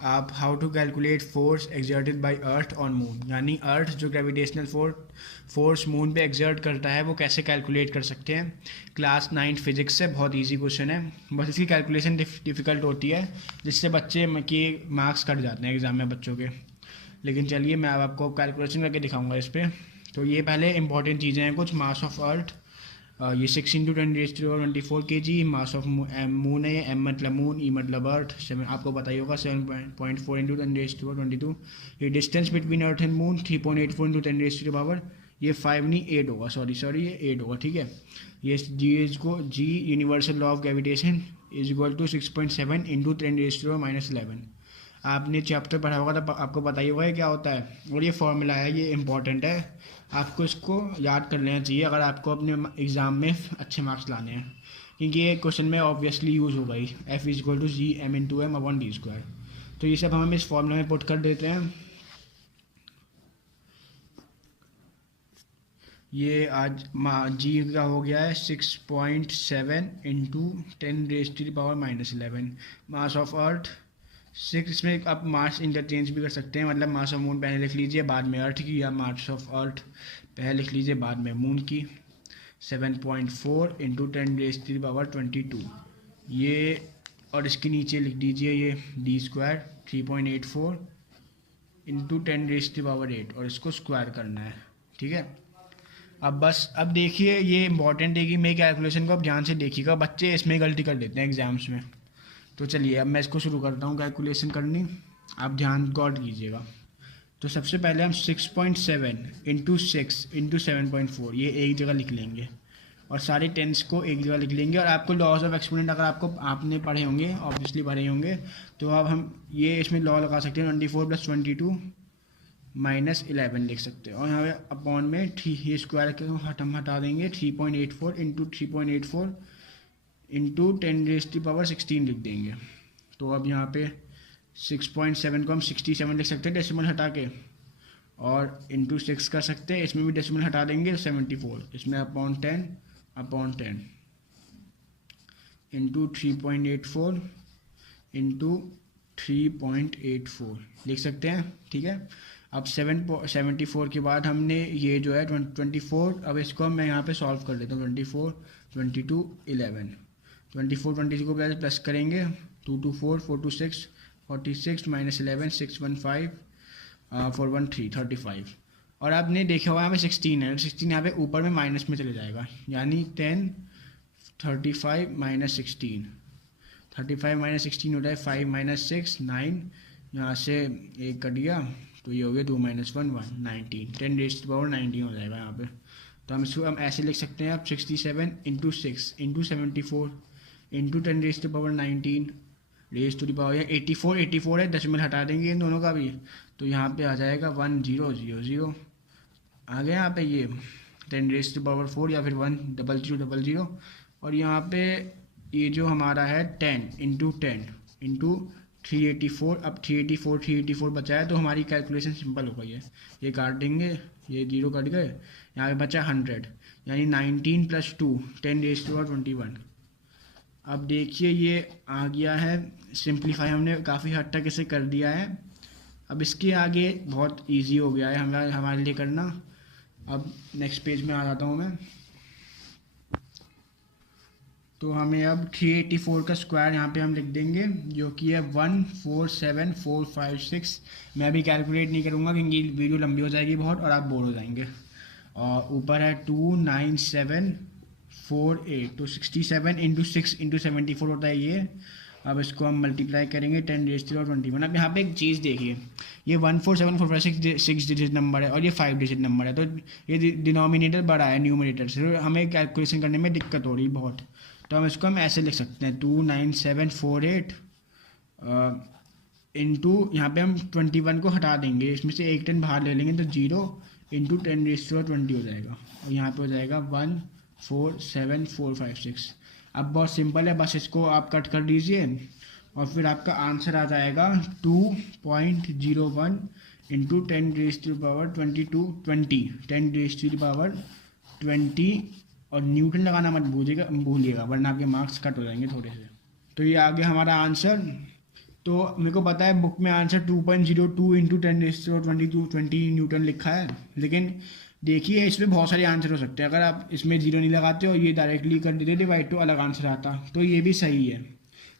आप how to calculate force exerted by earth on moon, यानी earth जो gravitational force moon पे exert करता है वो कैसे कैलकुलेट कर सकते हैं। क्लास 9 फिजिक्स से बहुत इजी क्वेश्चन है, बस इसकी कैलकुलेशन डिफ़िकल्ट होती है जिससे बच्चे के मार्क्स कट जाते हैं एग्ज़ाम में बच्चों के। लेकिन चलिए मैं अब आपको कैलकुलेशन करके दिखाऊंगा इस पर। तो ये पहले इंपॉर्टेंट चीज़ें हैं कुछ। मास ऑफ अर्थ ये 6 × 10⁻24 kg, मास ऑफ मून है, एम मतलब मून, ई मतलब अर्थ, 7 आपको पता ही होगा 7.4 × 10⁻22। ये distance between earth and moon 3.84 × 10⁻, ये 5 नहीं 8 होगा, सॉरी ये 8 होगा, ठीक है। ये G universal law of gravitation is equal to 6.7 × 10⁻11। आपने चैप्टर पढ़ा होगा तो आपको पता ही होगा ये क्या होता है, और ये फॉर्मूला है, ये इंपॉर्टेंट है, आपको इसको याद कर लेना चाहिए अगर आपको अपने एग्ज़ाम में अच्छे मार्क्स लाने हैं, क्योंकि ये क्वेश्चन में ऑब्वियसली यूज़ होगा ही। F is equal to G m into m upon d square. तो ये सब हम इस फॉर्मूला में पुट कर देते हैं। ये आज जी का हो गया है 6.7 × 10⁻11। मास ऑफ अर्थ 6, इसमें आप मास इंटरचेंज भी कर सकते हैं, मतलब मास ऑफ मून पहले लिख लीजिए बाद में अर्थ की, या मास ऑफ अर्थ पहले लिख लीजिए बाद में मून की। 7.4 × 10⁻22 ये, और इसके नीचे लिख दीजिए ये डी स्क्वायर 3.84 × 10⁻8, और इसको स्क्वायर करना है, ठीक है। अब देखिए ये इंपॉर्टेंट है कि मेरी कैलकुलेशन को आप ध्यान से देखिएगा, बच्चे इसमें गलती कर देते हैं एग्जाम्स में। तो चलिए अब मैं इसको शुरू करता हूँ कैलकुलेशन करनी, आप ध्यान गौर कीजिएगा। तो सबसे पहले हम 6.7 × 6 × 7.4 ये एक जगह लिख लेंगे, और सारे टेंस को एक जगह लिख लेंगे। और आपको लॉज ऑफ एक्सपोनेंट अगर आपने पढ़े होंगे, ऑब्वियसली पढ़े होंगे, तो अब हम ये इसमें लॉ लगा सकते हैं, 24 + 22 - 11 लिख सकते हैं। और यहाँ पे अपॉन में ये स्क्वायर को हम हटा देंगे, 3.84 × 3.84 × 10⁻16 लिख देंगे। तो अब यहाँ पे 6.7 को हम 67 लिख सकते हैं डेसिमल हटा के, और इंटू 6 कर सकते हैं, इसमें भी डेसिमल हटा देंगे 74, इसमें अपॉन 10 इंटू 3.84 इंटू 3.84 लिख सकते हैं, ठीक है। अब 74 के बाद हमने ये जो है 24, अब इसको मैं यहाँ पे सॉल्व कर लेता हूँ। 24, 22, 11, 24 22 को प्लस करेंगे, 2 2 4 4 2 6 46 - 11 615 413 35। और आपने देखा होगा यहाँ पे 16 है, 16 यहाँ पे ऊपर में माइनस में चले जाएगा, यानी 10 35 - 16, 35 - 16 होता है 5 - 6 9, यहाँ से एक कट गया तो ये हो गया 2 - 1 1 19, 10⁻19 हो जाएगा यहाँ पे। तो हम इसको ऐसे लिख सकते हैं, आप 67 × 6 × 74 × 10⁻19 रेज टू द पावर 84 है, डेसिमल हटा देंगे इन दोनों का भी, तो यहाँ पे आ जाएगा 1000 आ गया यहाँ पे ये 10⁻4 या फिर 10000। और यहाँ पे ये जो हमारा है 10 × 10 × 384, अब 384 बचा है, तो हमारी कैलकुलेशन सिंपल हो गई है। ये काट देंगे, ये 0 कट गए, यहाँ पे बचा 100, यानी 19 + 2 10⁻21। अब देखिए ये आ गया है, सिंप्लीफाई हमने काफ़ी हद तक इसे कर दिया है। अब इसके आगे बहुत इजी हो गया है हमारे लिए करना। अब नेक्स्ट पेज में आ जाता हूँ मैं। तो हमें अब 384 का स्क्वायर यहाँ पे हम लिख देंगे, जो कि है 147456। मैं अभी कैलकुलेट नहीं करूँगा क्योंकि वीडियो लंबी हो जाएगी बहुत और आप बोर हो जाएंगे। और ऊपर है 29748, तो 67 × 6 × 74 होता है ये। अब इसको हम मल्टीप्लाई करेंगे 10⁻21। अब यहाँ पे एक चीज़ देखिए, ये 147456 6 डिजिट नंबर है और ये 5 डिजिट नंबर है, तो ये डिनोमिनेटर बड़ा है न्यूमरेटर से, तो हमें कैलकुलेशन करने में दिक्कत हो रही है बहुत। तो हम ऐसे लिख सकते हैं 29748 इंटू, यहाँ पे हम 21 को हटा देंगे, इसमें से एक 10 बाहर ले लेंगे, तो 0 × 10⁻20 हो जाएगा, और यहाँ पे हो जाएगा 147456। अब बहुत सिंपल है, बस इसको आप कट कर दीजिए और फिर आपका आंसर आ जाएगा 2.01 × 10⁻20 और न्यूटन लगाना मत भूलिएगा वरना आपके मार्क्स कट हो जाएंगे थोड़े से। तो ये आ गया हमारा आंसर तो मेरे को पता है बुक में आंसर 2.02 इंटू 10⁻22 न्यूटन लिखा है, लेकिन देखिए इसमें बहुत सारे आंसर हो सकते हैं। अगर आप इसमें जीरो नहीं लगाते और ये डायरेक्टली कर देते डिवाइड तो अलग आंसर आता, तो ये भी सही है।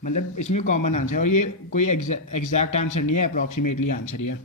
मतलब इसमें कॉमन आंसर है और ये कोई एग्जैक्ट आंसर नहीं है, अप्रॉक्सीमेटली आंसर ही है।